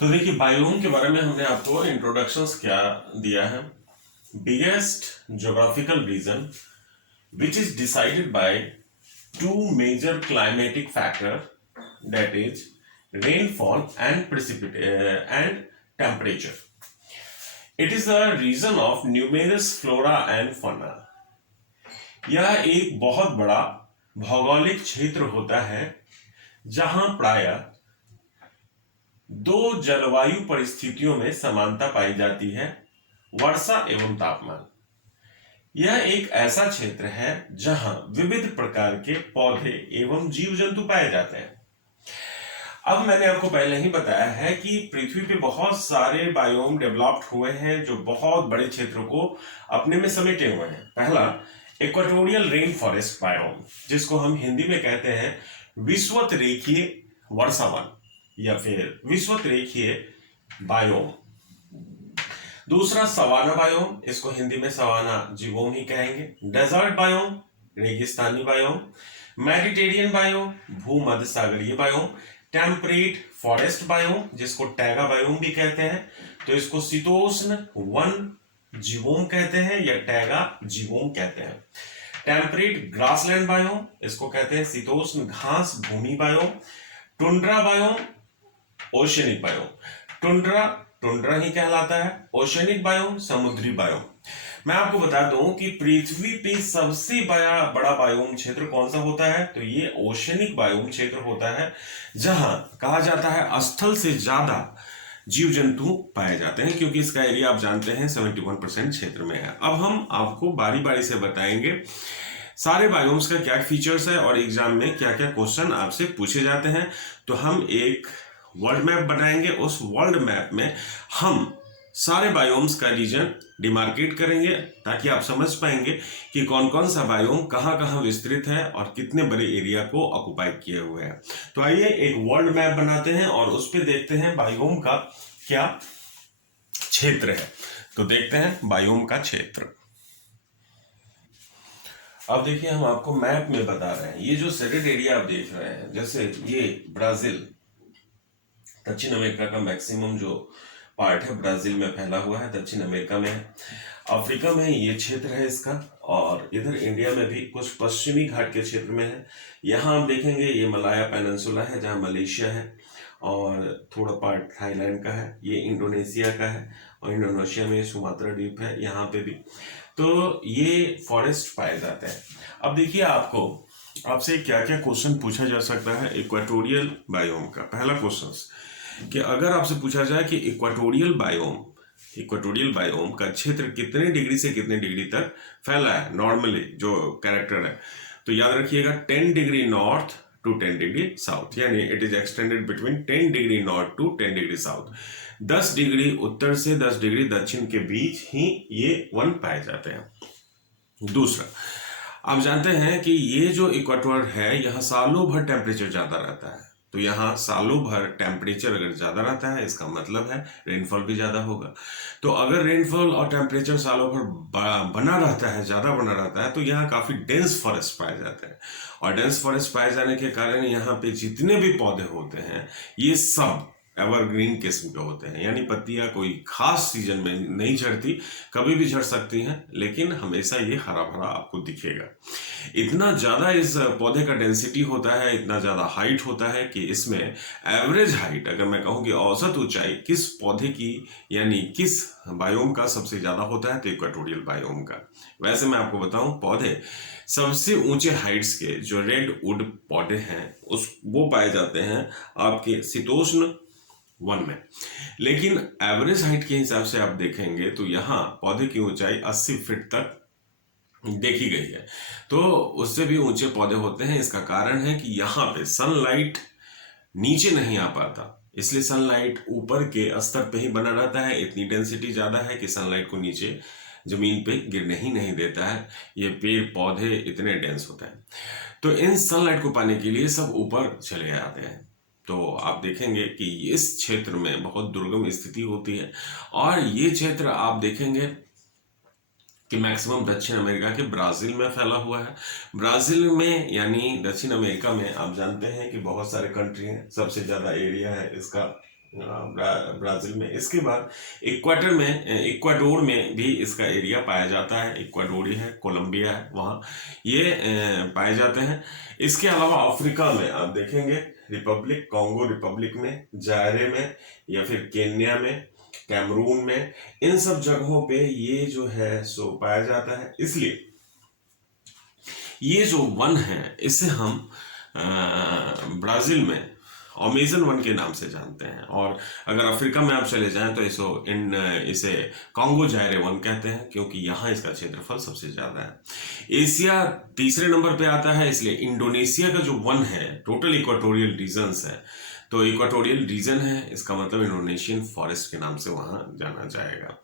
तो देखिए बायोम के बारे में हमने आपको इंट्रोडक्शंस क्या दिया है। Biggest geographical region which is decided by two major climatic factor, that is rainfall and and temperature. It is a region of numerous flora and fauna. यह एक बहुत बड़ा भौगोलिक क्षेत्र होता है जहां प्रायः दो जलवायु परिस्थितियों में समानता पाई जाती है, वर्षा एवं तापमान। यह एक ऐसा क्षेत्र है जहां विविध प्रकार के पौधे एवं जीव जंतु पाए जाते हैं। अब मैंने आपको पहले ही बताया है कि पृथ्वी पे बहुत सारे बायोम डेवलप्ड हुए हैं जो बहुत बड़े क्षेत्रों को अपने में समेटे हुए हैं। पहला इक्वेटोरियल रेन फॉरेस्ट बायोम, जिसको हम हिंदी में कहते हैं विषुवत रेखीय वर्षावन या फिर विषुवत रेखीय बायोम। दूसरा सवाना बायोम, इसको हिंदी में सवाना जिबोम ही कहेंगे। डेजर्ट बायोम, रेगिस्तानी बायोम। मेडिटेरियन बायोम, भूमध्य सागरीय बायोम। टेम्परेट फॉरेस्ट बायोम, जिसको टैगा बायोम भी कहते हैं, तो इसको शीतोष्ण वन जीवोम कहते हैं या टैगा जीवोम कहते हैं। टेम्परेट ग्रासलैंड बायोम, इसको कहते हैं शीतोष्ण घास भूमि biome. Tundra biome, oceanic biome. Tundra ही कहलाता है। ओशनिक बायोम, समुद्री बायोम। मैं आपको बता दूं कि पृथ्वी पे सबसे बड़ा बायोम क्षेत्र कौन सा होता है, तो ये ओशनिक बायोम क्षेत्र होता है, जहां कहा जाता है स्थल से ज्यादा जीव जंतु पाए जाते हैं, क्योंकि इसका एरिया आप जानते हैं 71% क्षेत्र में है। अब हम आपको बारी बारी से बताएंगे सारे बायोम्स का क्या फीचर्स है और एग्जाम में क्या क्या क्वेश्चन आपसे पूछे जाते हैं। तो हम एक वर्ल्ड मैप बनाएंगे, उस वर्ल्ड मैप में हम सारे बायोम्स का रीजन डिमार्केट करेंगे ताकि आप समझ पाएंगे कि कौन कौन सा बायोम कहाँ कहाँ विस्तृत है और कितने बड़े एरिया को ऑक्युपाई किए हुए हैं। तो आइए एक वर्ल्ड मैप बनाते हैं और उस पर देखते हैं बायोम का क्या क्षेत्र है। तो देखते हैं बायोम का क्षेत्र। अब देखिए हम आपको मैप में बता रहे हैं, ये जो शेडेड एरिया आप देख रहे हैं, जैसे ये ब्राजील, दक्षिण अमेरिका का मैक्सिमम जो पार्ट है ब्राजील में फैला हुआ है, दक्षिण अमेरिका में है। अफ्रीका में ये क्षेत्र है इसका, और इधर इंडिया में भी कुछ पश्चिमी घाट के क्षेत्र में है। यहाँ आप देखेंगे ये मलाया पेनिनसुला है जहाँ मलेशिया है, और थोड़ा पार्ट थाईलैंड का है, ये इंडोनेशिया का है, और इंडोनेशिया में सुमात्रा द्वीप है यहाँ पे भी। तो ये फॉरेस्ट पाए जाते हैं। अब देखिए आपसे क्या क्या क्वेश्चन पूछा जा सकता है इक्वेटोरियल बायोम का। पहला क्वेश्चन कि अगर आपसे पूछा जाए कि इक्वेटोरियल बायोम का क्षेत्र कितने डिग्री से कितने डिग्री तक फैला है, नॉर्मली जो कैरेक्टर है, तो याद रखिएगा 10 degree north to 10 degree south, यानी it is extended between 10 degree north to 10 degree south. 10 degree उत्तर से 10 डिग्री दक्षिण के बीच ही ये वन पाए जाते हैं। दूसरा, आप जानते हैं कि ये जो इक्वेटर है यहाँ सालों भर टेम्परेचर ज्यादा रहता है, तो यहाँ सालों भर टेम्परेचर अगर ज्यादा रहता है इसका मतलब है रेनफॉल भी ज्यादा होगा। तो अगर रेनफॉल और टेम्परेचर सालों भर बना रहता है, ज्यादा बना रहता है, तो यहाँ काफी डेंस फॉरेस्ट पाए जाते हैं, और डेंस फॉरेस्ट पाए जाने के कारण यहाँ पे जितने भी पौधे होते हैं ये सब एवरग्रीन किस्म के होते हैं, यानी पत्तियां कोई खास सीजन में नहीं झड़ती, कभी भी झड़ सकती हैं, लेकिन हमेशा ये हरा भरा आपको दिखेगा। इतना ज्यादा इस पौधे का डेंसिटी होता है, इतना ज्यादा हाइट होता है कि इसमें एवरेज हाइट, अगर मैं कहूँ कि औसत ऊंचाई किस पौधे की यानी किस बायोम का सबसे ज्यादा होता है, तो इक्वेटोरियल बायोम का। वैसे मैं आपको बताऊं, पौधे सबसे ऊंचे हाइट्स के जो रेड वुड पौधे हैं वो पाए जाते हैं आपके शीतोष्ण वन में, लेकिन एवरेज हाइट के हिसाब से आप देखेंगे तो यहाँ पौधे की ऊंचाई 80 फीट तक देखी गई है, तो उससे भी ऊंचे पौधे होते हैं। इसका कारण है कि यहाँ पे सनलाइट नीचे नहीं आ पाता, इसलिए सनलाइट ऊपर के स्तर पे ही बना रहता है। इतनी डेंसिटी ज्यादा है कि सनलाइट को नीचे जमीन पे गिरने ही नहीं देता है, ये पेड़ पौधे इतने डेंस होते हैं। तो इन सनलाइट को पाने के लिए सब ऊपर चले आते हैं। तो आप देखेंगे कि इस क्षेत्र में बहुत दुर्गम स्थिति होती है, और ये क्षेत्र आप देखेंगे कि मैक्सिमम दक्षिण अमेरिका के ब्राजील में फैला हुआ है। ब्राजील में यानी दक्षिण अमेरिका में आप जानते हैं कि बहुत सारे कंट्री हैं, सबसे ज्यादा एरिया है इसका ब्राजील में। इसके बाद इक्वाडोर में भी इसका एरिया पाया जाता है। इक्वाडोरी है, कोलंबिया है, वहाँ ये पाए जाते हैं। इसके अलावा अफ्रीका में आप देखेंगे रिपब्लिक कॉन्गो रिपब्लिक में, जायरे में, या फिर केन्या में, कैमरून में, इन सब जगहों पे ये जो है सो पाया जाता है। इसलिए ये जो वन है इसे हम ब्राजील में अमेजन वन के नाम से जानते हैं। और अगर अफ्रीका में आप चले जाएं तो इसे कॉन्गो जायरे वन कहते हैं, क्योंकि यहाँ इसका क्षेत्रफल सबसे ज्यादा है। एशिया तीसरे नंबर पे आता है, इसलिए इंडोनेशिया का जो वन है, टोटल इक्वाटोरियल रीजन्स है, तो इक्वाटोरियल रीजन है, इसका मतलब इंडोनेशियन फॉरेस्ट के नाम से वहां जाना जाएगा।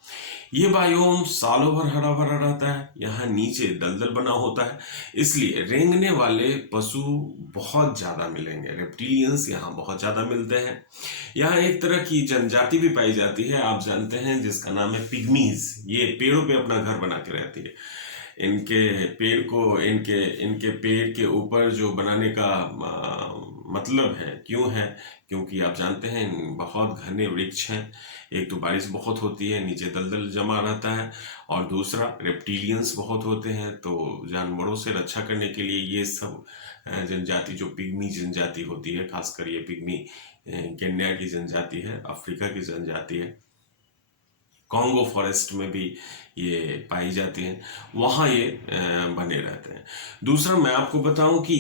ये बायोम सालों भर हरा भरा रहता है, यहाँ नीचे दलदल बना होता है, इसलिए रेंगने वाले पशु बहुत ज्यादा मिलेंगे। रेप्टिलियंस यहाँ बहुत ज्यादा मिलते हैं। यहाँ एक तरह की जनजाति भी पाई जाती है, आप जानते हैं, जिसका नाम है पिग्मीज। ये पेड़ों पे अपना घर बना के रहती है। इनके पेड़ के ऊपर जो बनाने का मतलब है, क्यों है, क्योंकि आप जानते हैं बहुत घने वृक्ष हैं। एक तो बारिश बहुत होती है, नीचे दलदल जमा रहता है, और दूसरा रेप्टिलियंस बहुत होते हैं। तो जानवरों से रक्षा करने के लिए ये सब जनजाति, जो पिग्मी जनजाति होती है, खासकर ये पिग्मी केन्या की जनजाति है, अफ्रीका की जनजाति है, कॉन्गो फॉरेस्ट में भी ये पाई जाती हैं, वहाँ ये बने रहते हैं। दूसरा मैं आपको बताऊं कि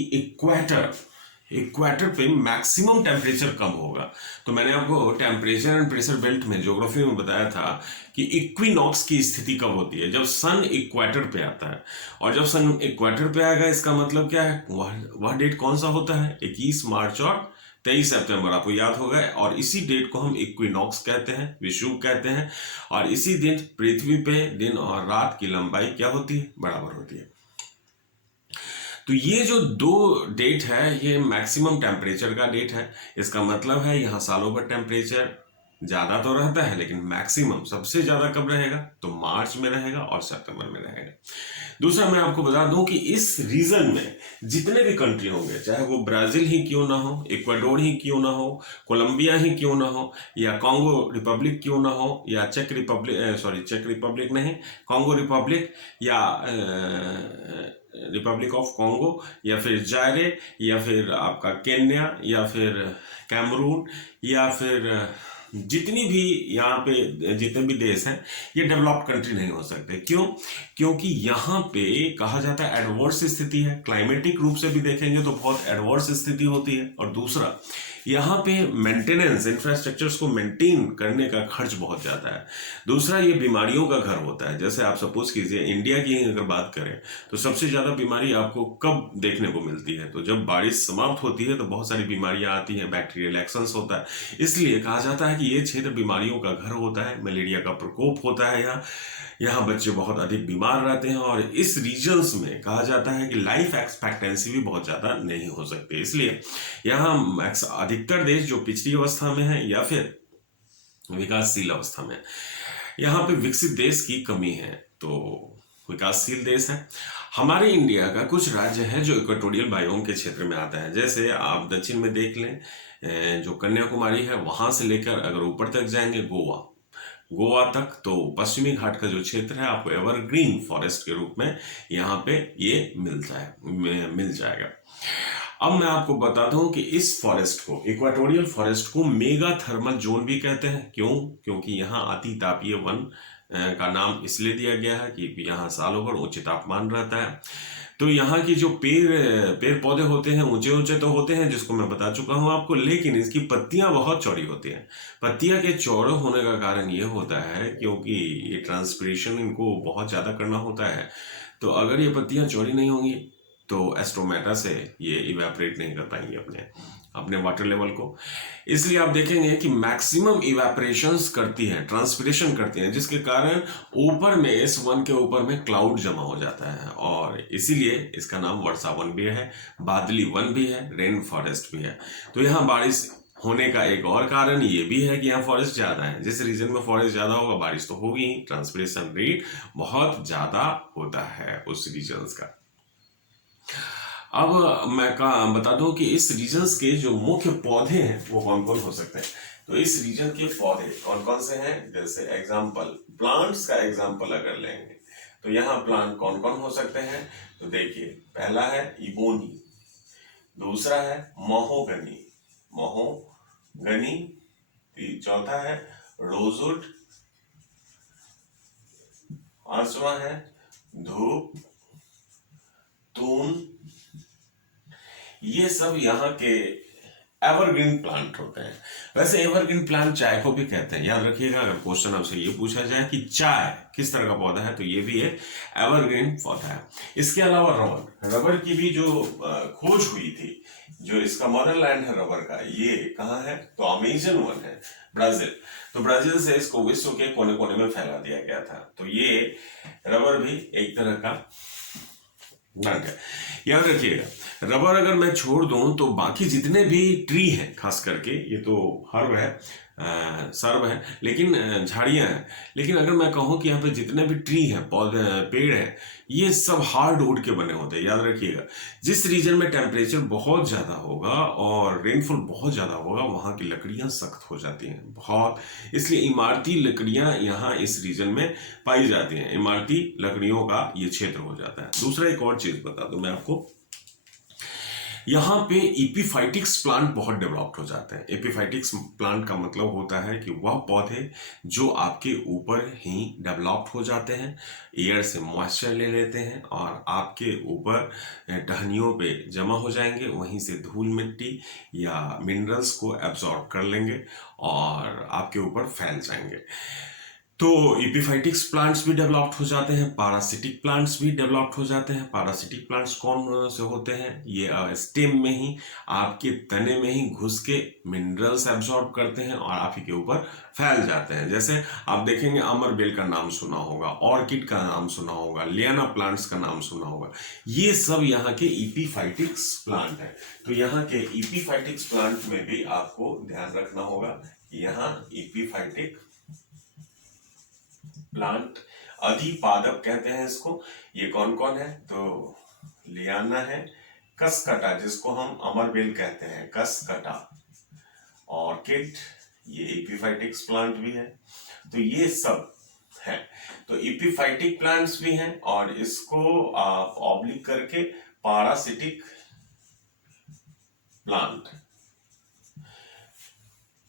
इक्वेटर पे मैक्सिमम टेम्परेचर कम होगा। तो मैंने आपको टेम्परेचर एंड प्रेशर बेल्ट में ज्योग्राफी में बताया था कि इक्विनॉक्स की स्थिति कब होती है, जब सन इक्वेटर पे आता है। और जब सन इक्वेटर पे आएगा, इसका मतलब क्या है, वह डेट कौन सा होता है, 21 मार्च और 23 सितंबर, आपको याद होगा। और इसी डेट को हम इक्विनॉक्स कहते हैं, विषुव कहते हैं। और इसी दिन पृथ्वी पे दिन और रात की लंबाई क्या होती है, बराबर होती है। तो ये जो दो डेट है, ये मैक्सिमम टेम्परेचर का डेट है। इसका मतलब है यहाँ सालों भर टेम्परेचर ज्यादा तो रहता है, लेकिन मैक्सिमम सबसे ज्यादा कब रहेगा, तो मार्च में रहेगा और सितंबर में रहेगा। दूसरा मैं आपको बता दूं कि इस रीजन में जितने भी कंट्री होंगे, चाहे वो ब्राजील ही क्यों ना हो, इक्वाडोर ही क्यों ना हो, कोलंबिया ही क्यों ना हो, या कॉन्गो रिपब्लिक क्यों ना हो, या चेक रिपब्लिक नहीं, कॉन्गो रिपब्लिक, या रिपब्लिक ऑफ कॉन्गो, या फिर जायरे, या फिर आपका केन्या, या फिर कैमरून, या फिर जितनी भी यहाँ पे जितने भी देश हैं, ये डेवलप्ड कंट्री नहीं हो सकते। क्यों? क्योंकि यहाँ पे कहा जाता है एडवर्स स्थिति है, क्लाइमेटिक रूप से भी देखेंगे तो बहुत एडवर्स स्थिति होती है। और दूसरा, यहाँ पे मेंटेनेंस, इंफ्रास्ट्रक्चर्स को मेंटेन करने का खर्च बहुत ज्यादा है। दूसरा, ये बीमारियों का घर होता है। जैसे आप सपोज कीजिए इंडिया की अगर बात करें तो सबसे ज्यादा बीमारी आपको कब देखने को मिलती है, तो जब बारिश समाप्त होती है तो बहुत सारी बीमारियां आती हैं, बैक्टीरियल एक्शंस होता है। इसलिए कहा जाता है कि ये क्षेत्र बीमारियों का घर होता है, मलेरिया का प्रकोप होता है यहाँ बच्चे बहुत अधिक बीमार रहते हैं। और इस रीजन्स में कहा जाता है कि लाइफ एक्सपेक्टेंसी भी बहुत ज्यादा नहीं हो सकती। इसलिए यहाँ अधिकतर देश जो पिछड़ी अवस्था में है या फिर विकासशील अवस्था में, यहाँ पे विकसित देश की कमी है, तो विकासशील देश है। हमारे इंडिया का कुछ राज्य है जो इक्वेटोरियल बायोम के क्षेत्र में आता है। जैसे आप दक्षिण में देख लें, जो कन्याकुमारी है, वहां से लेकर अगर ऊपर तक जाएंगे गोवा तक, तो पश्चिमी घाट का जो क्षेत्र है आपको एवरग्रीन फॉरेस्ट के रूप में यहाँ पे ये मिल जाएगा। अब मैं आपको बताता हूँ कि इस फॉरेस्ट को, इक्वाटोरियल फॉरेस्ट को मेगा थर्मल जोन भी कहते हैं। क्यों? क्योंकि यहाँ अति तापीय वन का नाम इसलिए दिया गया है कि यहाँ सालों भर उच्च तापमान रहता है। तो यहाँ की जो पेड़ पौधे होते हैं ऊंचे ऊंचे तो होते हैं, जिसको मैं बता चुका हूँ आपको, लेकिन इसकी पत्तियां बहुत चौड़ी होती हैं। पत्तियां के चौड़े होने का कारण ये होता है क्योंकि ये ट्रांसपिरेशन इनको बहुत ज्यादा करना होता है। तो अगर ये पत्तियां चौड़ी नहीं होंगी तो एस्ट्रोमेटा से ये इवेपोरेट नहीं कर पाएंगे अपने वाटर लेवल को। इसलिए आप देखेंगे कि मैक्सिमम इवेपोरेशंस करती है, ट्रांसपिरेशन करती है, जिसके कारण ऊपर में, इस वन के ऊपर में क्लाउड जमा हो जाता है। और इसीलिए इसका नाम वर्षा वन भी है, बादली वन भी है, रेन फॉरेस्ट भी है। तो यहाँ बारिश होने का एक और कारण ये भी है कि यहाँ फॉरेस्ट ज्यादा है। जिस रीजन में फॉरेस्ट ज्यादा होगा बारिश तो होगी ही, ट्रांसपिरेशन रेट बहुत ज्यादा होता है उस रीजन्स का। अब मैं बता दूं कि इस रीजन्स के जो मुख्य पौधे हैं वो कौन कौन हो सकते हैं। तो इस रीजन के पौधे कौन कौन से हैं, जैसे एग्जाम्पल प्लांट्स का एग्जाम्पल अगर लेंगे तो यहाँ प्लांट कौन कौन हो सकते हैं, तो देखिए पहला है इबोनी, दूसरा है महोगनी, चौथा है रोजवुड, पांचवा है धूप, तून। ये सब यहाँ के एवरग्रीन प्लांट होते हैं। वैसे एवरग्रीन प्लांट चाय को भी कहते हैं, याद रखिएगा। अगर क्वेश्चन आपसे ये पूछा जाए कि चाय किस तरह का पौधा है, तो ये भी एक एवरग्रीन पौधा है। इसके अलावा रबर की भी जो खोज हुई थी, जो इसका मदरलैंड है रबर का, ये कहाँ है, तो अमेजन वन है, ब्राजील। तो ब्राजील से इसको विश्व के कोने कोने में फैला दिया गया था। तो ये रबर भी एक तरह का प्लांट है। याद रखिएगा, रबर अगर मैं छोड़ दूं तो बाकी जितने भी ट्री हैं, खास करके ये तो हर्ब है, सर्ब है, लेकिन झाड़ियां हैं, लेकिन अगर मैं कहूं कि यहाँ पे जितने भी ट्री हैं, पौधे, पेड़ हैं, ये सब हार्डवुड के बने होते हैं। याद रखिएगा, जिस रीजन में टेम्परेचर बहुत ज़्यादा होगा और रेनफॉल बहुत ज़्यादा होगा, वहाँ की लकड़ियाँ सख्त हो जाती हैं बहुत, इसलिए इमारती लकड़ियाँ यहाँ इस रीजन में पाई जाती हैं। इमारती लकड़ियों का ये क्षेत्र हो जाता है। दूसरा एक और चीज़ बता दूं मैं आपको, यहाँ पे एपिफाइटिक्स प्लांट बहुत डेवलप्ड हो जाते हैं। एपिफाइटिक्स प्लांट का मतलब होता है कि वह पौधे जो आपके ऊपर ही डेवलप्ड हो जाते हैं, एयर से मॉइस्चर ले लेते हैं और आपके ऊपर टहनियों पे जमा हो जाएंगे, वहीं से धूल मिट्टी या मिनरल्स को एब्जॉर्ब कर लेंगे और आपके ऊपर फैल जाएंगे। तो एपिफाइटिक्स प्लांट्स भी डेवलप्ड हो जाते हैं, पारासिटिक प्लांट्स भी डेवलप्ड हो जाते हैं। पारासिटिक प्लांट्स कौन से होते हैं, ये स्टेम में ही, आपके तने में ही घुस के मिनरल्स एब्जॉर्ब करते हैं और आप ही के ऊपर फैल जाते हैं। जैसे आप देखेंगे, अमरबेल का नाम सुना होगा, ऑर्किड का नाम सुना होगा, लियाना प्लांट्स का नाम सुना होगा, ये सब यहाँ के एपिफाइटिक्स प्लांट हैं। तो यहाँ के एपिफाइटिक्स प्लांट में भी आपको ध्यान रखना होगा, यहाँ एपिफाइटिक प्लांट, अधिपादप कहते हैं इसको, ये कौन कौन है, तो लियाना है, कसकटा जिसको हम अमरबेल कहते हैं, कसकटा, ऑर्किड, ये एपिफाइटिक्स प्लांट भी है। तो ये सब है, तो एपिफाइटिक प्लांट्स भी हैं और इसको आप ऑब्लिक करके पारासिटिक प्लांट,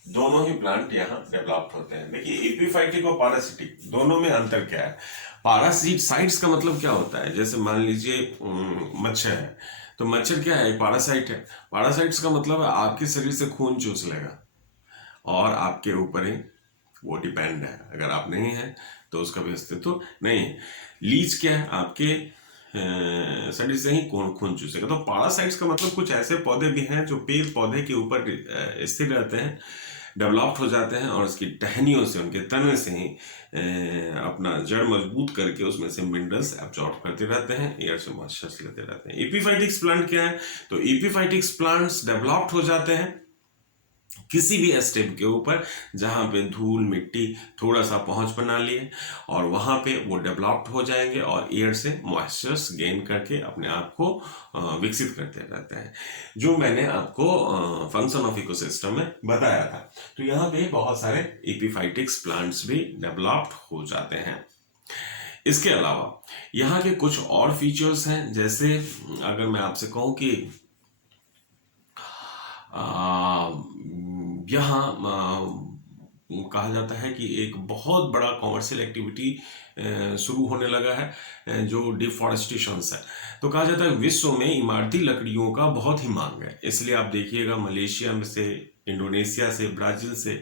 दोनों ही प्लांट यहाँ डेवलप्ड होते हैं। देखिए, एपिफाइटिक और पारासिटिक दोनों में अंतर क्या है। पारासाइट्स का मतलब क्या होता है, जैसे मान लीजिए मच्छर है, तो मच्छर क्या है, एक पारासाइट है। पारासाइट्स का मतलब है आपके शरीर से खून चूस लेगा और आपके ऊपर ही वो डिपेंड है, अगर आप नहीं है तो उसका भी अस्तित्व नहीं है। लीच क्या है, आपके शरीर से ही खून चूसेगा। तो पारासाइट्स का मतलब कुछ ऐसे पौधे भी हैं जो पेड़ पौधे के ऊपर स्थिर रहते हैं, डेवलप्ड हो जाते हैं और उसकी टहनियों से, उनके तने से ही अपना जड़ मजबूत करके उसमें से मिनरल्स एब्जॉर्ब करते रहते हैं, एयर से मॉइस्चर लेते रहते हैं। एपिफाइटिक्स प्लांट क्या है, तो एपिफाइटिक्स प्लांट्स डेवलप्ड हो जाते हैं किसी भी स्टेप के ऊपर जहां पे धूल मिट्टी थोड़ा सा पहुंच बना लिए, और वहां पे वो डेवलप्ड हो जाएंगे और एयर से मॉइस्चर्स गेन करके अपने आप को विकसित करते रहते हैं, जो मैंने आपको फंक्शन ऑफ इकोसिस्टम में बताया था। तो यहाँ पे बहुत सारे एपिफाइटिक्स प्लांट्स भी डेवलप्ड हो जाते हैं। इसके अलावा यहाँ के कुछ और फीचर्स हैं, जैसे अगर मैं आपसे कहूँ कि यहाँ कहा जाता है कि एक बहुत बड़ा कॉमर्शियल एक्टिविटी शुरू होने लगा है, जो डिफॉरेस्टेशन है। तो कहा जाता है विश्व में इमारती लकड़ियों का बहुत ही मांग है, इसलिए आप देखिएगा मलेशिया में से, इंडोनेशिया से, ब्राजील से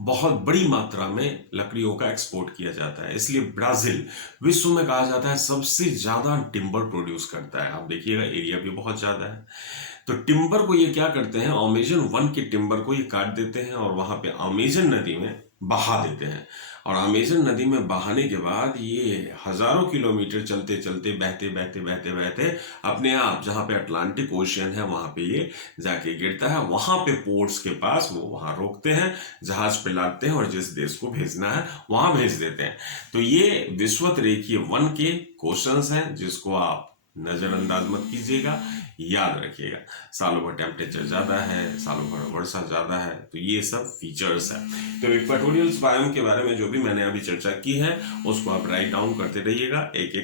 बहुत बड़ी मात्रा में लकड़ियों का एक्सपोर्ट किया जाता है। इसलिए ब्राजील विश्व में कहा जाता है सबसे ज़्यादा टिम्बर प्रोड्यूस करता है। आप देखिएगा एरिया भी बहुत ज़्यादा है। तो टिम्बर को ये क्या करते हैं, अमेजन वन के टिम्बर को ये काट देते हैं और वहाँ पे अमेजन नदी में बहा देते हैं, और अमेजन नदी में बहाने के बाद ये हजारों किलोमीटर चलते चलते बहते बहते बहते बहते अपने आप जहाँ पे अटलांटिक ओशियन है वहाँ पे ये जाके गिरता है। वहाँ पे पोर्ट्स के पास वो वहाँ रोकते हैं, जहाज पे लादते हैं और जिस देश को भेजना है वहाँ भेज देते हैं। तो ये विषुवत रेखीय वन के क्वेश्चंस हैं जिसको आप नज़रअंदाज मत कीजिएगा। याद रखिएगा, सालों भर टेम्परेचर ज़्यादा है, सालों भर वर्षा ज़्यादा है, तो ये सब फीचर्स है। तो इक्वेटोरियल बायोम के बारे में जो भी मैंने अभी चर्चा की है उसको आप राइट डाउन करते रहिएगा, एक एक